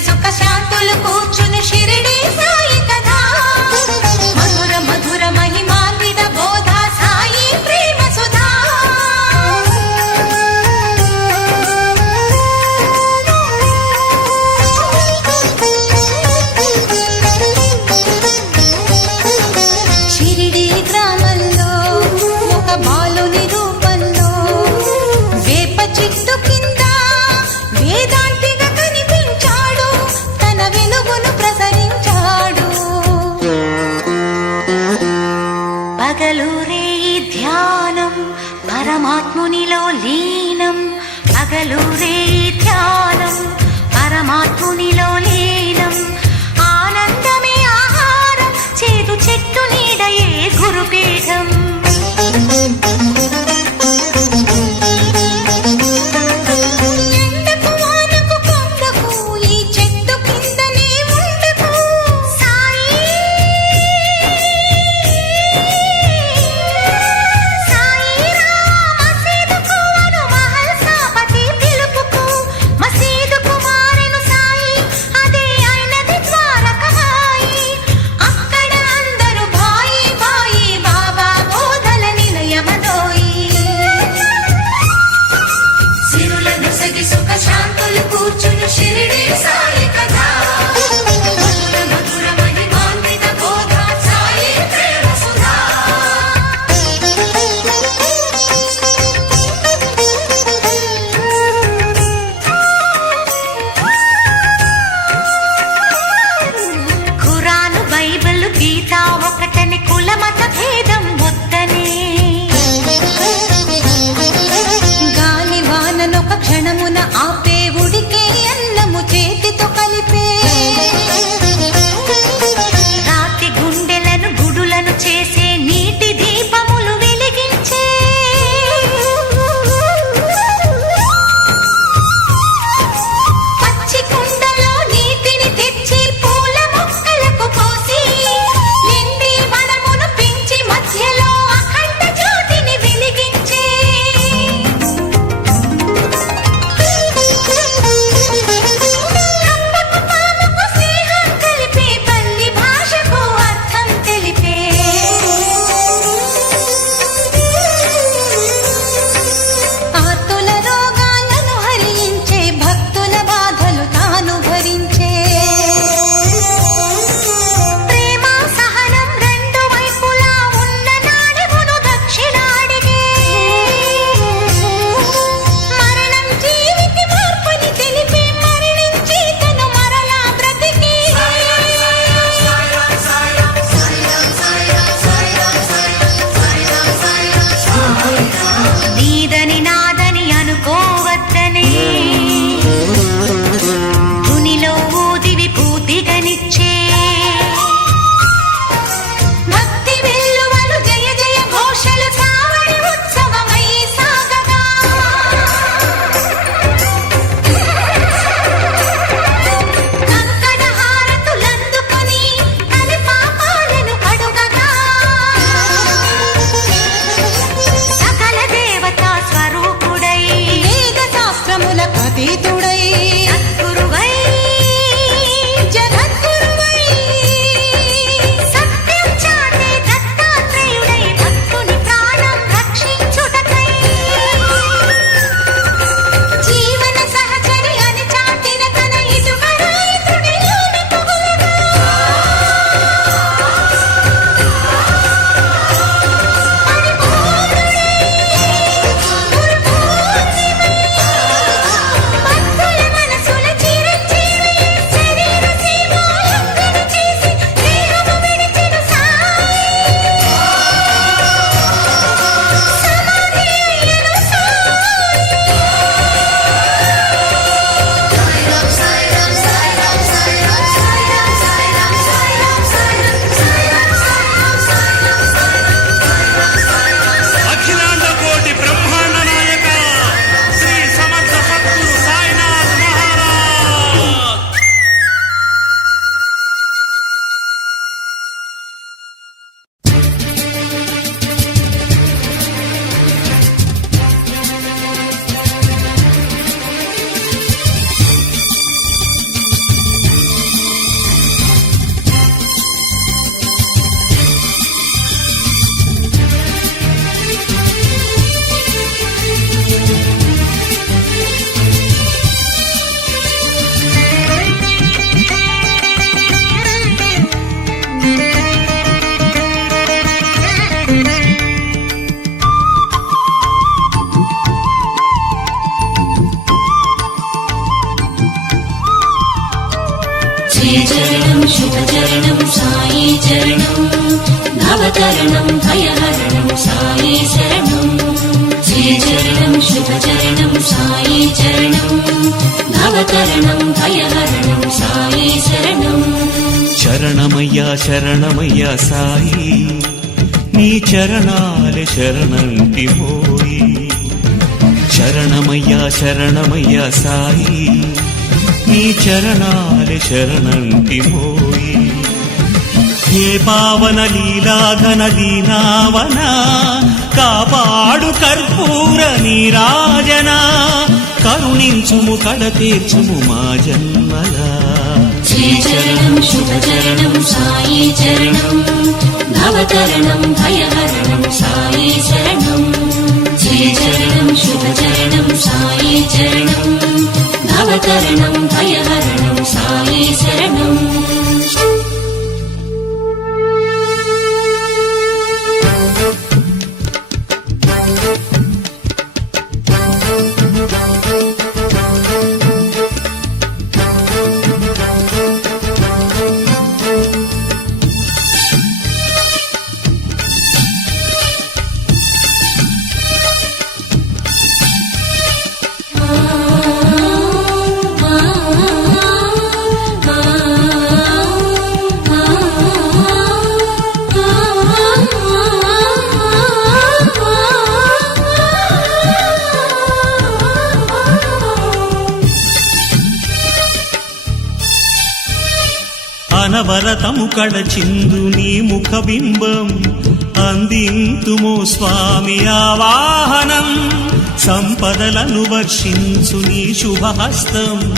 సుఖ శాంతులు కూర్చు పరమాత్మునిలో లీనం అగలురే ధ్యానం పరమాత్మునిలో లీనం. ఆనందమే ఆహారం చేతు చెట్టు నీడయే గురుపీఠం. Chinese. భవతరణం భయహరణం సాయి శరణం. శ్రీచరణం శుభచరణం సాయి చరణం భవతరణం భయహరణం సాయి శరణం. శరణమయ్యా శరణమయ్యా సాయి. నీ చరణాలే శరణంటి పోయి. శరణమయ్యా శరణమయ్యా సాయి. నీ చరణాలే శరణంటి పోయి. హే పావన లీలాఘన దీనావన కాపాడు కర్పూర నీరాజన. కరుణించుము కడ తీర్చుము మా జన్మల. శ్రీచరణం శుభచరణం సాయి చరణం భవతరణం భయహరణం సాయి శరణం శ్రీచరణం శుభచరణం సాయి చరణం భవతరణం భయహరణం సాయి శరణం కళచిందు నీ ముఖబింబం అందింతుమో స్వామి ఆవాహనం. సంపదలను వర్షించు నీ శుభహస్తం.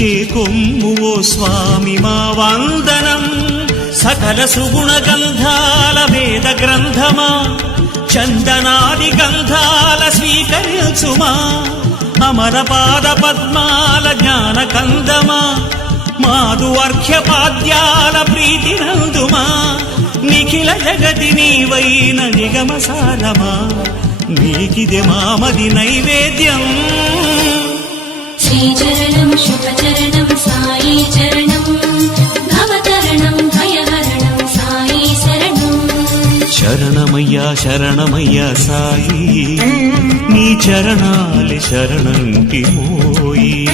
చేకొమ్ము ఓ స్వామి మా వందనం. సకల సుగుణ గంధాల వేద గ్రంథమా. చందనాది గంధాల స్వీకరించుమా. అమర పాద పద్మాల జ్ఞాన కందమా మాదు అర్ఘ్యపాద్యాల ప్రీతి నందుమా నిఖిల జగతి నీవైన నిగమ సారమా నీకిది మామది నైవేద్యం. శ్రీచరణం శుభచరణం సాయి చరణం. భవతరణం భయహరణం సాయి శరణం. శరణమయ్యా శరణమయ్యా సాయి. నీ చరణాలి శరణంకి మోయి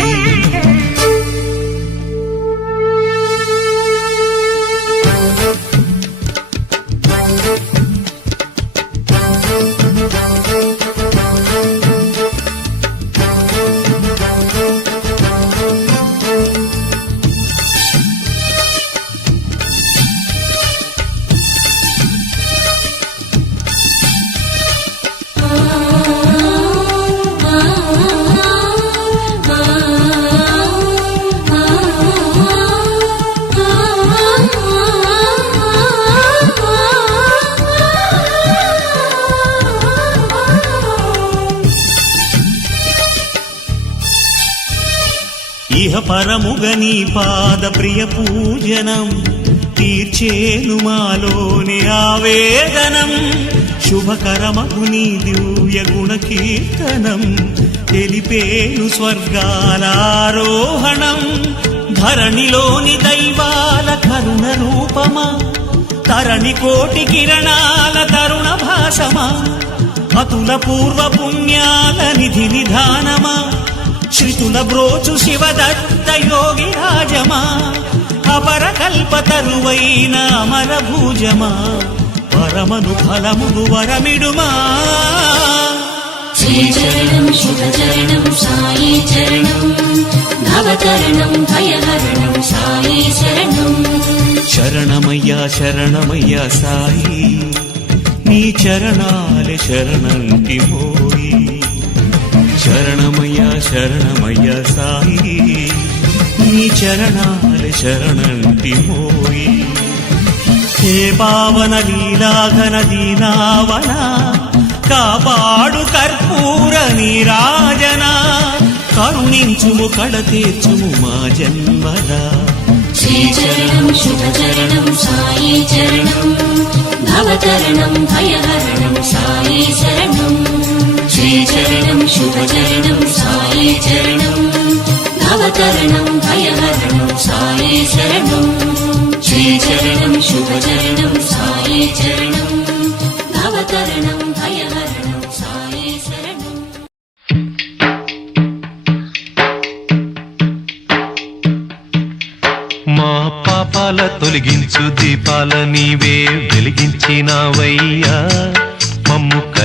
నీ పాద ప్రియ పూజనం తీర్చేను మాలోని ఆవేదనం. శుభకరమగు నీ దివ్య గుణ కీర్తనం తెలిపేను స్వర్గాలారోహణం. ధరణిలోని దైవాల కరుణ రూపమా తరణి కోటి కిరణాల తరుణ భాషమా అతుల పూర్వ పుణ్యాల నిధి నిధానమా. శ్రుతుల బ్రోచు శివదత్త యోగి రాజమా? అపర కల్ప తరువైన అమర భూజమా? పరమను ఫలమును వరమిడుమా? శ్రీచరణం శుభచరణం సాయి చరణం. భవతరణం భయహరణం సాయి శరణం శరణమయ్యా శరణమయ్యా సాయి నీ చరణాలే శరణంటి పోయి శరణమయ్యా శరణమయ్యా సాయి నీ చరణాలే శరణంటి పోయి హే పావన లీలాఘన దీనావన కాపాడు కర్పూర నీరాజన కరుణించుము కడ తీర్చుము మా జన్మద శ్రీచరణం శుభచరణం సాయి చరణం భవచరణం భయహరణం సాయి శరణం శ్రీచరణం శుభచరణం సాయి చరణం భవతరణం భయహరణం సాయి శరణం శ్రీచరణం శుభచరణం సాయి చరణం భవతరణం భయహరణం సాయి శరణం మా పాపాల తొలగించు దీపాల నీవే వెలిగించినావయ్యా. మమ్ము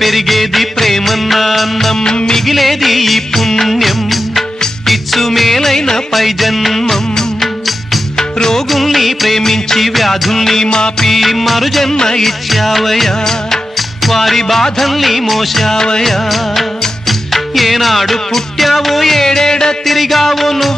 పెరిగేది ప్రేమన్న అన్నం మిగిలేది ఈ పుణ్యం. ఇచ్చు మేలైన పై జన్మం. రోగుల్ని ప్రేమించి వ్యాధుల్ని మాపి మరుజన్మ ఇచ్చావయా వారి బాధల్ని మోసావయా ఏనాడు పుట్టావో ఏడేడ తిరిగావో నువ్వు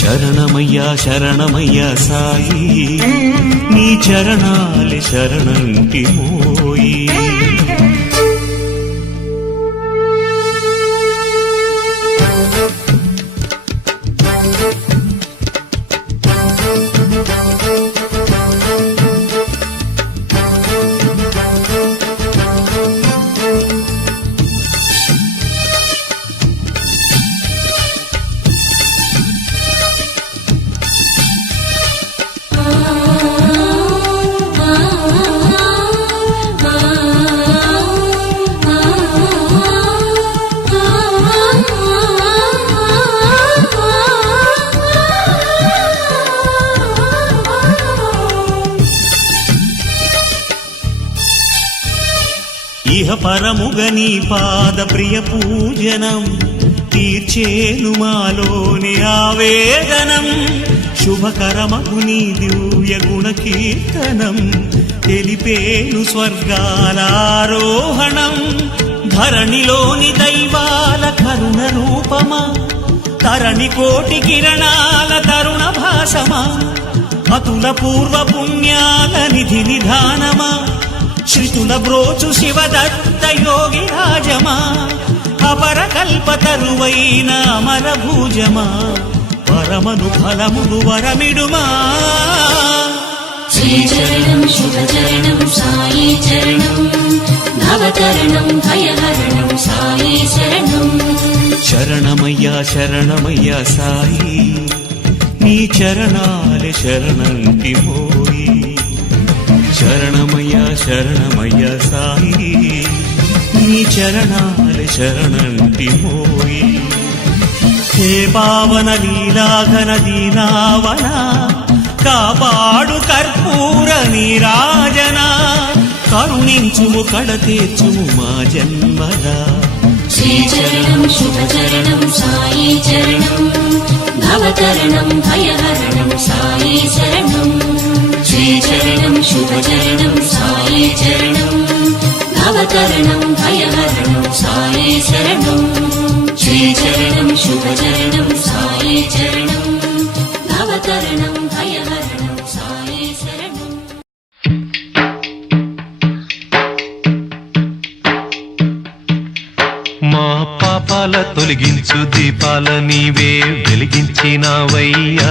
శరణమయ్యా శరణమయ్యా సాయి. నీ చరణాలి శరణంటి పోయి. ప్రియ పూజనం తీర్చేను మాలోని ఆవేదనం శుభకరమగు నీ దివ్య గుణ కీర్తనం తెలిపేను స్వర్గాలారోహణం ధరణిలోని దైవాల కరుణ రూపమా తరణి కోటి కిరణాల తరుణ భాసమా అతుల పూర్వ పుణ్యాల నిధి నిధానమా శృతుల బ్రోచు శివదత్త యోగి రాజమా? అపర కల్పతరువైన అమర భూజమా పరమను ఫలములు వరమిడుమా? శ్రీచరణం శుభచరణం సాయి చరణం భవతరణం భయహరణం సాయి శరణం. శరణమయ్యా శరణమయ్యా సాయి నీ చరణాలే శరణంటి పోయి. శరణమయ్యా శరణమయ్యా సాయి నీ చరణాలే శరణంటి పోయి హే పావన లీలాఘన దీనావన కాపాడు కర్పూర నీరాజన కరుణించుము కడ తీర్చుము మా జన్మదా శ్రీచరణం శుభచరణం సాయి చరణం భవతరణం భయహరణం సాయి శరణం శ్రీచరణం శుభచరణం సాయి చరణం భవతరణం భయహరణం సాయి శరణం శ్రీచరణం శుభచరణం సాయి చరణం భవతరణం భయహరణం సాయి శరణం మా పాపాల తొలగించు దీపాల నీవే వెలిగించినావయ్యా.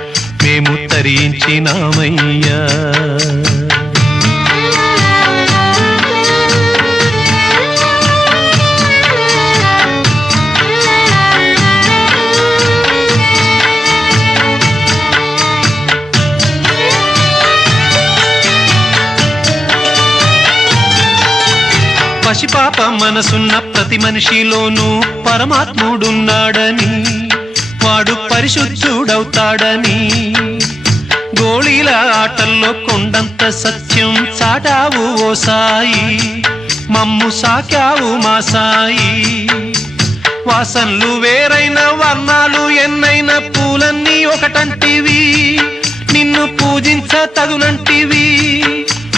మేము తరించినామయ్యా పసిపాప మనసున్న ప్రతి మనిషిలోనూ పరమాత్ముడున్నాడని వాడు పరిశుద్ధుడవుతాడని. గోళీల ఆటల్లో కొండంత సత్యం చాటావు ఓ సాయి. మమ్ము సాకావు మా సాయి. వాసన్లు వేరైన వర్ణాలు ఎన్నైన పూలన్నీ ఒకటంటివి. నిన్ను పూజించ తగునంటివి.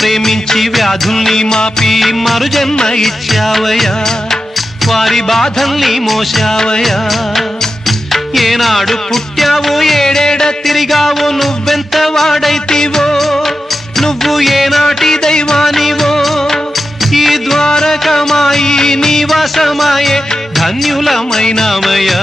ప్రేమించి వ్యాధుల్ని మాపి మరుజన్మ ఇచ్చావయ్యా. వారి బాధల్ని మోసావయ్యా ఏనాడు పుట్టావో ఏడేడ తిరిగావో నువ్వెంత వాడైతివో. నువ్వు ఏనాటి దైవానివో. ఈ ద్వారకమాయి నివాసమాయే ధన్యులమైనామయ్యా